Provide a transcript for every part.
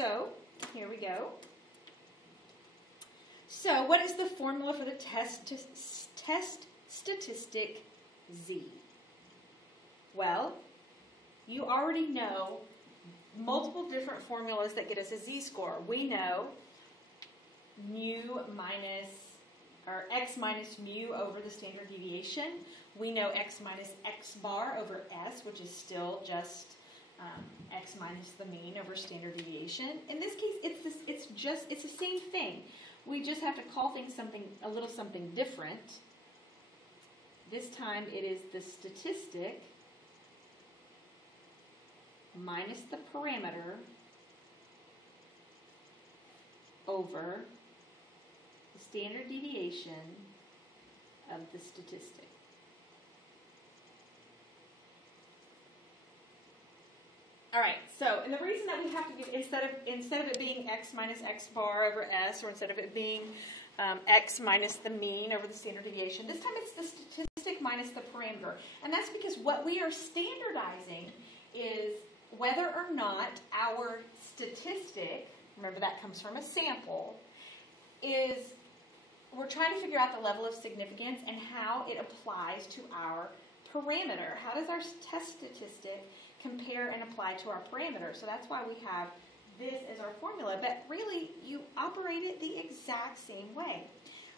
So here we go. So what is the formula for the test statistic Z? Well, you already know multiple different formulas that get us a Z-score. We know x minus mu over the standard deviation. We know x minus x bar over S, which is still just x minus the mean over standard deviation. In this case, it's the same thing. We just have to call things a little something different. This time it is the statistic minus the parameter over the standard deviation of the statistic. All right, so, and the reason that we have to give, instead of it being x minus x bar over S, or instead of it being x minus the mean over the standard deviation, this time it's the statistic minus the parameter. And that's because what we are standardizing is whether or not our statistic, remember that comes from a sample, is, we're trying to figure out the level of significance and how it applies to our parameter. How does our test statistic compare and apply to our parameter? So that's why we have this as our formula, but really you operate it the exact same way.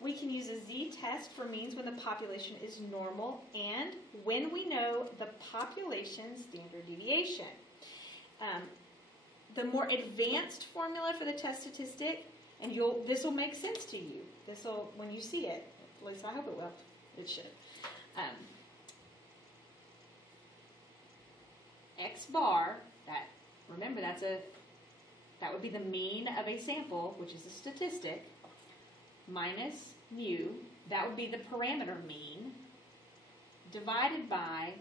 We can use a z-test for means when the population is normal and when we know the population standard deviation. The more advanced formula for the test statistic, and this will make sense to you. This will, when you see it, at least I hope it will. It should. X bar, remember that would be the mean of a sample, which is a statistic, minus mu, that would be the parameter mean, divided by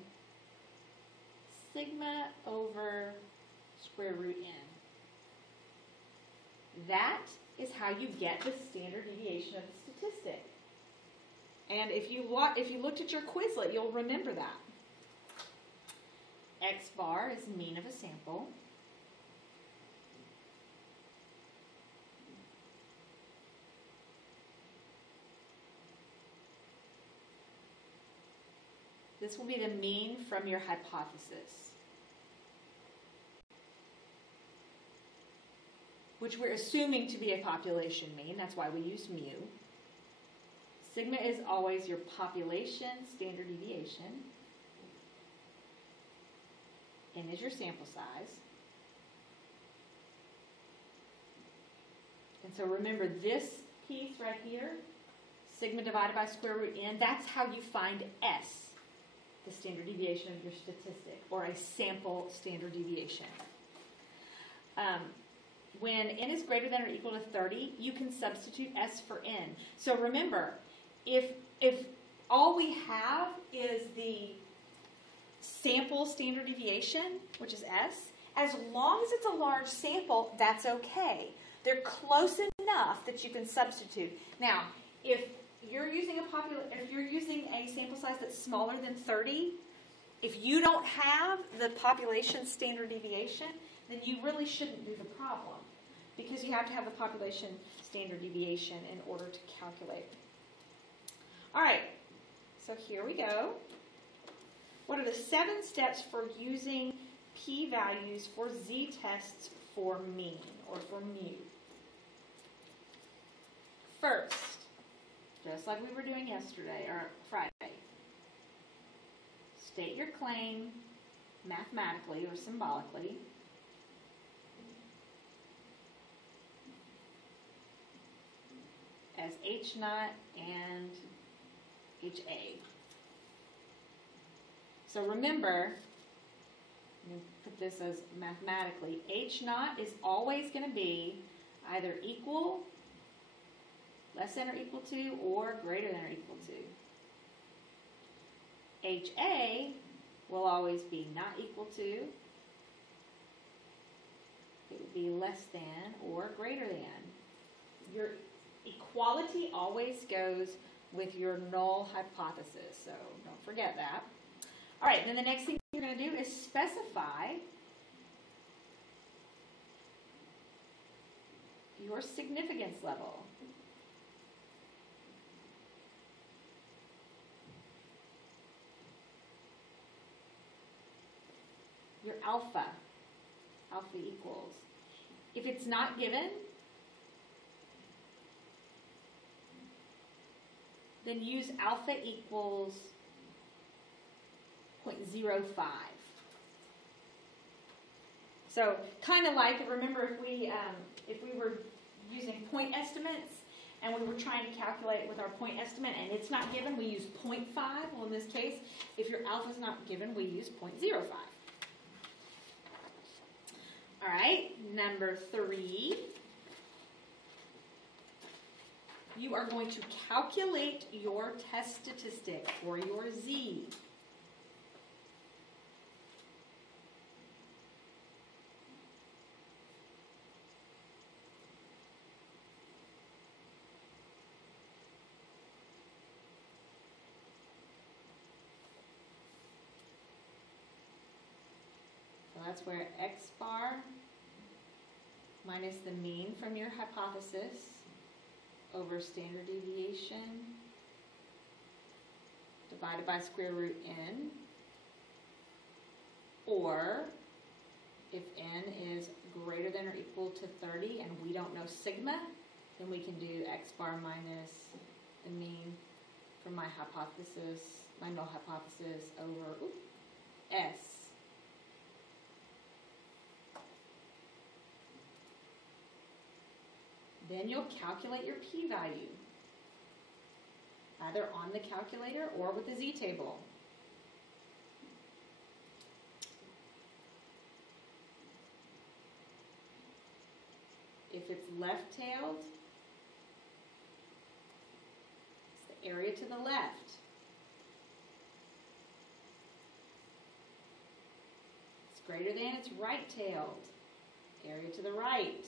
sigma over square root n. That is how you get the standard deviation of the statistic. And if you looked at your Quizlet, you'll remember that. X bar is mean of a sample. This will be the mean from your hypothesis, which we're assuming to be a population mean. That's why we use mu. Sigma is always your population standard deviation. N is your sample size. And so remember this piece right here, sigma divided by square root n, that's how you find S, the standard deviation of your statistic, or a sample standard deviation. When n is greater than or equal to 30, you can substitute S for n. So remember, if all we have is the sample standard deviation, which is S, as long as it's a large sample, that's okay. They're close enough that you can substitute. Now, if you're using a sample size that's smaller than 30, if you don't have the population standard deviation, then you really shouldn't do the problem, because you have to have the population standard deviation in order to calculate. All right, so here we go. What are the 7 steps for using p-values for z-tests for mean, or for mu? First, just like we were doing yesterday, or Friday, state your claim mathematically or symbolically. As H naught and HA. So remember, let me put this as mathematically, H naught is always going to be either equal, less than or equal to, or greater than or equal to. HA will always be not equal to, it would be less than or greater than. Your equality always goes with your null hypothesis, so don't forget that. All right, then the next thing you're going to do is specify your significance level. Your alpha equals. If it's not given, then use alpha equals 0.05. So kind of like, remember if we were using point estimates and we were trying to calculate it with our point estimate and it's not given, we use 0.5. Well, in this case, if your alpha is not given, we use 0.05. All right, number 3. You are going to calculate your test statistic for your Z. So that's where X bar minus the mean from your hypothesis over standard deviation divided by square root n, or if n is greater than or equal to 30 and we don't know sigma, then we can do X bar minus the mean from my hypothesis, my null hypothesis over S. Then you'll calculate your p-value, either on the calculator or with the z-table. If it's left-tailed, it's the area to the left. It's greater than, it's right-tailed, area to the right.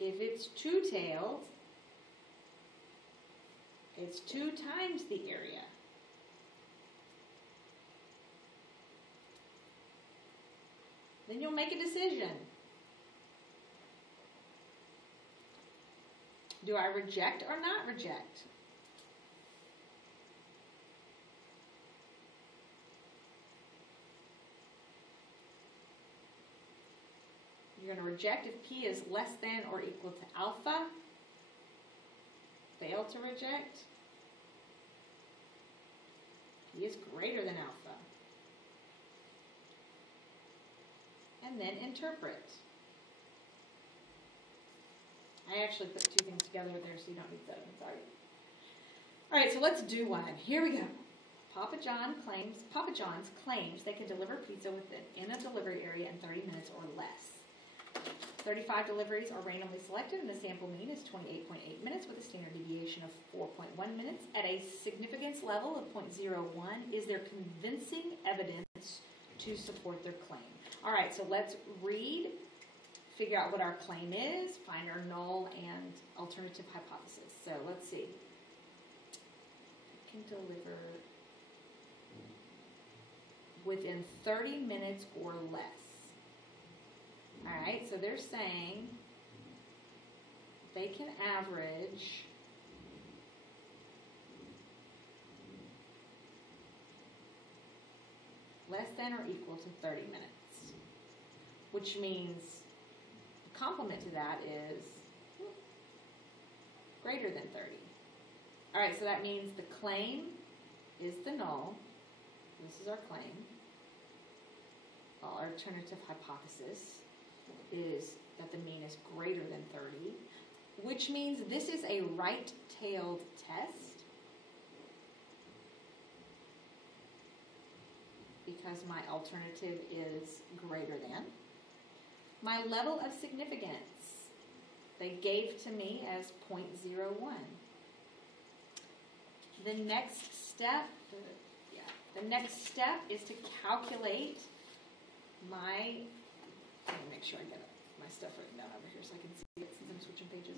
If it's two-tailed, it's 2 times the area. Then you'll make a decision. Do I reject or not reject? You're going to reject if p is less than or equal to alpha. Fail to reject. P is greater than alpha. And then interpret. I actually put 2 things together there so you don't need 7. Sorry. All right, so let's do one. Here we go. Papa John's claims they can deliver pizza within a delivery area in 30 minutes or less. 35 deliveries are randomly selected, and the sample mean is 28.8 minutes with a standard deviation of 4.1 minutes. At a significance level of 0.01, is there convincing evidence to support their claim? All right, so let's read, figure out what our claim is, find our null and alternative hypothesis. So let's see. It can deliver within 30 minutes or less. All right, so they're saying they can average less than or equal to 30 minutes, which means the complement to that is greater than 30. All right, so that means the claim is the null. This is our claim. Our alternative hypothesis is that the mean is greater than 30, which means this is a right-tailed test because my alternative is greater than. My level of significance, they gave to me as 0.01. The next step is to calculate my, let me make sure I get my stuff written down over here so I can see it since I'm switching pages.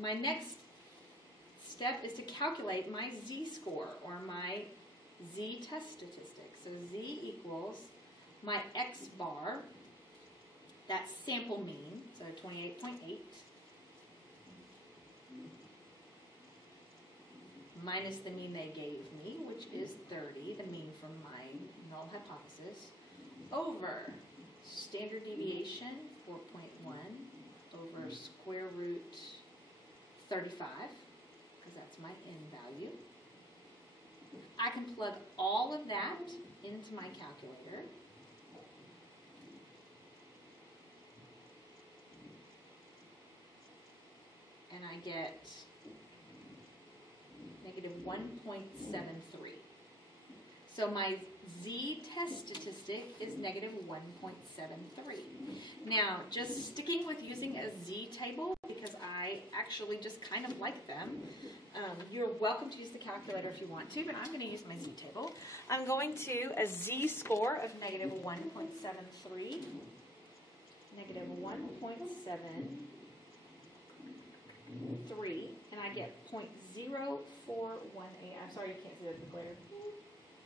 My next step is to calculate my z-score, or my Z test statistic. So Z equals my X bar, that's sample mean, so 28.8, minus the mean they gave me, which is 30, the mean from my null hypothesis, over standard deviation, 4.1, over square root 35, because that's my n value. I can plug all of that into my calculator. And I get negative 1.73. So my Z test statistic is negative 1.73. Now, just sticking with using a Z table, because I actually just kind of like them. You're welcome to use the calculator if you want to, but I'm going to use my Z table. I'm going to a Z score of negative 1.73, negative 1.73, and I get 0.0418. I'm sorry you can't see that in the glare.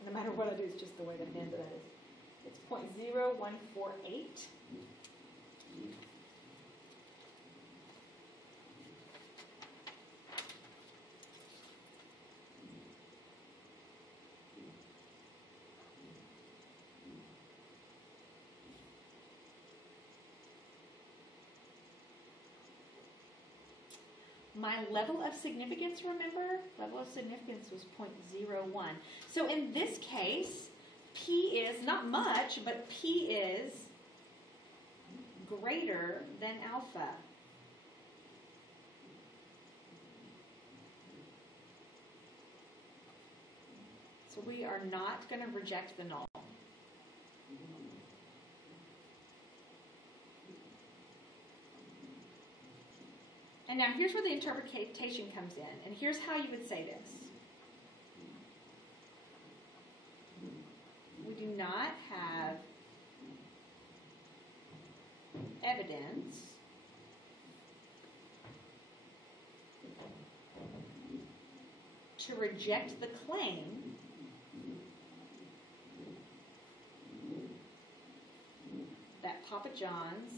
No matter what I do, it's just the way the end of that is. It's 0.0148. My level of significance, remember? Level of significance was 0.01. So in this case, P is not much, but P is greater than alpha. So we are not going to reject the null. And now here's where the interpretation comes in, and here's how you would say this. We do not have evidence to reject the claim that Papa John's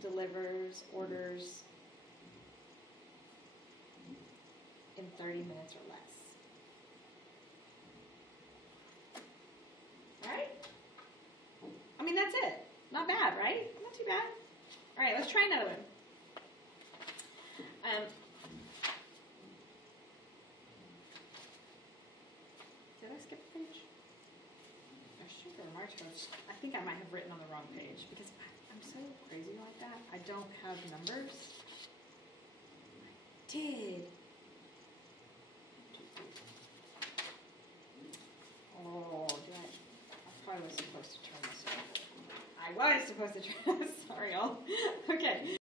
delivers orders in 30 minutes or less. All right? I mean, that's it. Not bad, right? Not too bad. All right, let's try another one. Did I skip a page? I should have marked those. I think I might have written on the wrong page because I'm so crazy like that. I don't have numbers. I did. Oh, I probably was supposed to turn this over. I was supposed to turn this. Sorry, y'all. Okay.